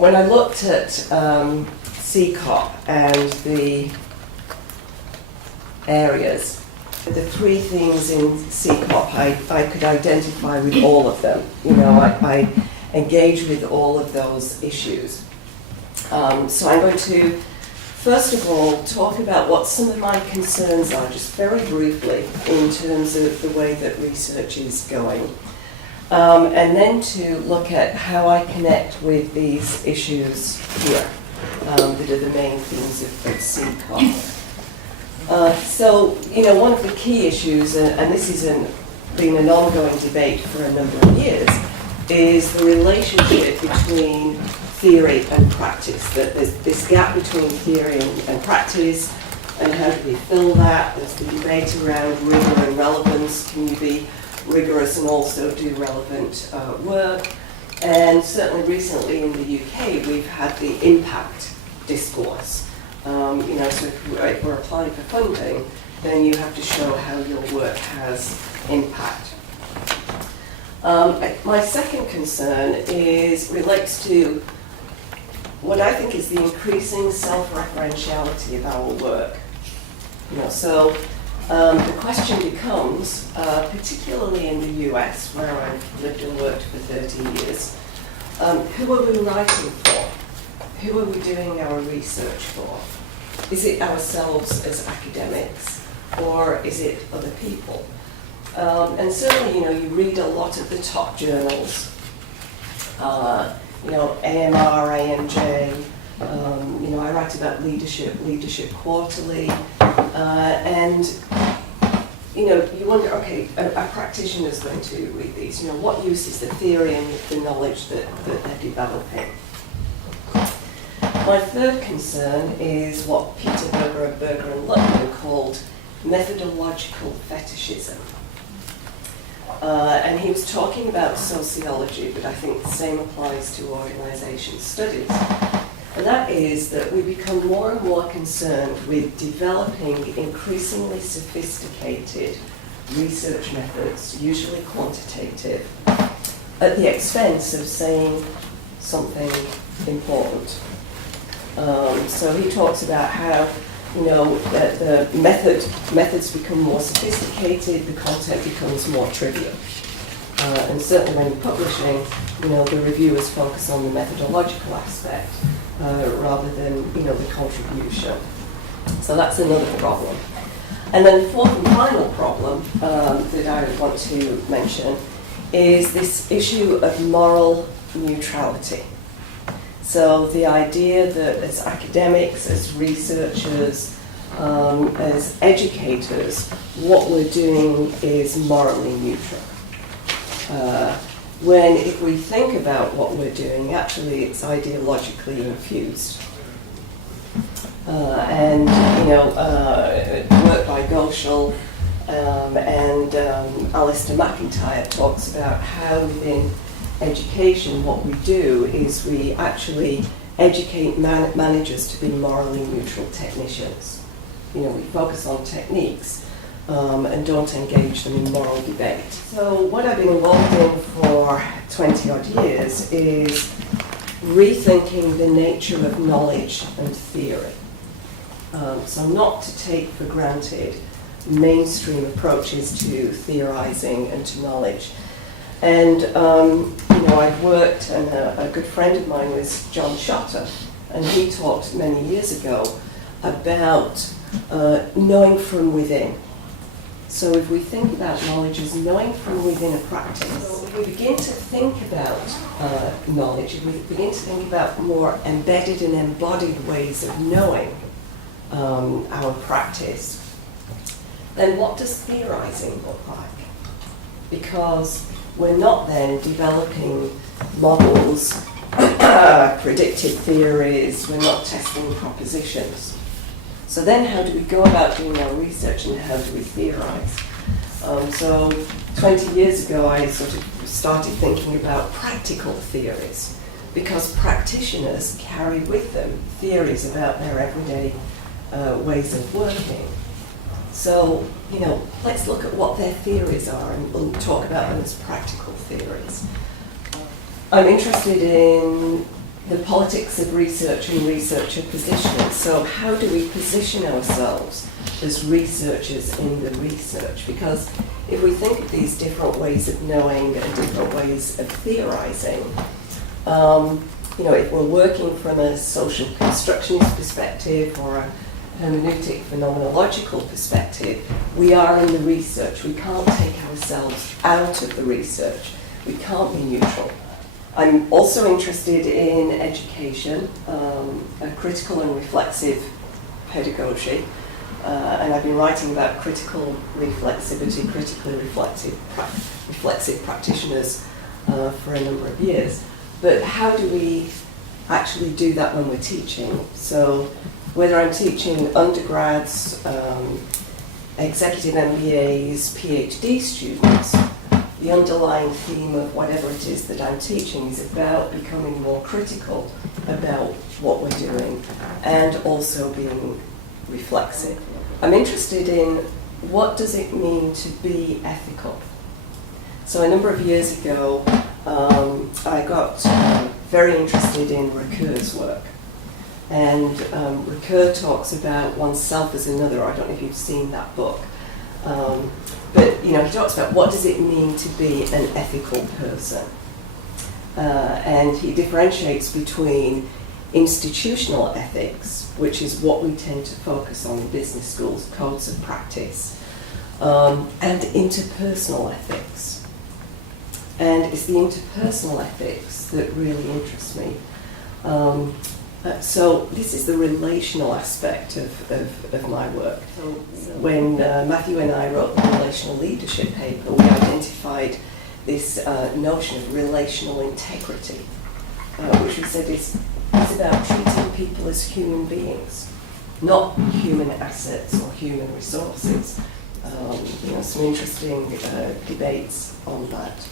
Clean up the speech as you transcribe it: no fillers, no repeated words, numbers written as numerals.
when I looked at CKOP and the areas, the three things in CKOP, I could identify with all of them. You know, I engage with all of those issues. So I'm going to, first of all, talk about what some of my concerns are, just very briefly, in terms of the way that research is going. And then to look at how I connect with these issues here, that are the main themes of CKOP. So, you know, one of the key issues, and this has been an ongoing debate for a number of years, is the relationship between theory and practice. That there's this gap between theory and practice, and how do we fill that? There's the debate around rigor and relevance. Can you be rigorous and also do relevant work? And certainly recently in the UK, we've had the impact discourse. You know, so if we're applying for funding, then you have to show how your work has impact. My second concern relates to what I think is the increasing self-referentiality of our work. You know, so the question becomes, particularly in the US, where I've lived and worked for 30 years, who are we writing for? Who are we doing our research for? Is it ourselves as academics, or is it other people? And certainly, you know, you read a lot of the top journals, you know, AMR, AMJ, you know, I write about Leadership Quarterly, and, you know, you wonder, okay, a practitioner's going to read these, you know, what use is the theory and the knowledge that they're developing? My third concern is what Peter Berger and Lutman called methodological fetishism. And he was talking about sociology, but I think the same applies to organization studies. And that is that we become more and more concerned with developing increasingly sophisticated research methods, usually quantitative, at the expense of saying something important. So he talks about how, you know, the methods become more sophisticated, the content becomes more trivial. And certainly when you're publishing, you know, the reviewers focus on the methodological aspect rather than, you know, the contribution. So that's another problem. And then the fourth and final problem that I want to mention is this issue of moral neutrality. So the idea that as academics, as researchers, as educators, what we're doing is morally neutral. When if we think about what we're doing, actually it's ideologically infused. And, you know, work by Goschel and Alistair McIntyre talks about how within education, what we do is we actually educate managers to be morally neutral technicians. You know, we focus on techniques and don't engage them in moral debate. So what I've been involved in for 20 odd years is rethinking the nature of knowledge and theory. So not to take for granted mainstream approaches to theorizing and to knowledge. And, you know, I've worked, and a good friend of mine was John Shotter, and he talked many years ago about knowing from within. So if we think about knowledge as knowing from within a practice, so if we begin to think about knowledge, if we begin to think about more embedded and embodied ways of knowing our practice, then what does theorizing look like? Because we're not then developing models, predictive theories, we're not testing propositions. So then how do we go about doing our research and how do we theorize? So 20 years ago I sort of started thinking about practical theories because practitioners carry with them theories about their everyday ways of working. So, you know, let's look at what their theories are and we'll talk about them as practical theories. I'm interested in the politics of research and researcher positioning. So how do we position ourselves as researchers in the research? Because if we think of these different ways of knowing and different ways of theorizing, you know, if we're working from a social constructionist perspective or a hermeneutic phenomenological perspective, we are in the research. We can't take ourselves out of the research. We can't be neutral. I'm also interested in education, a critical and reflexive pedagogy, and I've been writing about critical reflexivity, critically reflexive practitioners for a number of years. But how do we actually do that when we're teaching? So whether I'm teaching undergrads, executive MBAs, PhD students, the underlying theme of whatever it is that I'm teaching is about becoming more critical about what we're doing and also being reflexive. I'm interested in what does it mean to be ethical. So a number of years ago, I got very interested in Ricoeur's work. And Ricoeur talks about oneself as another. I don't know if you've seen that book. But you know, he talks about what does it mean to be an ethical person. And he differentiates between institutional ethics, which is what we tend to focus on in business schools, codes of practice, and interpersonal ethics. And it's the interpersonal ethics that really interests me. So this is the relational aspect of my work. So when Matthew and I wrote the relational leadership paper, we identified this notion of relational integrity, which we said is about treating people as human beings, not human assets or human resources. You know, some interesting debates on that.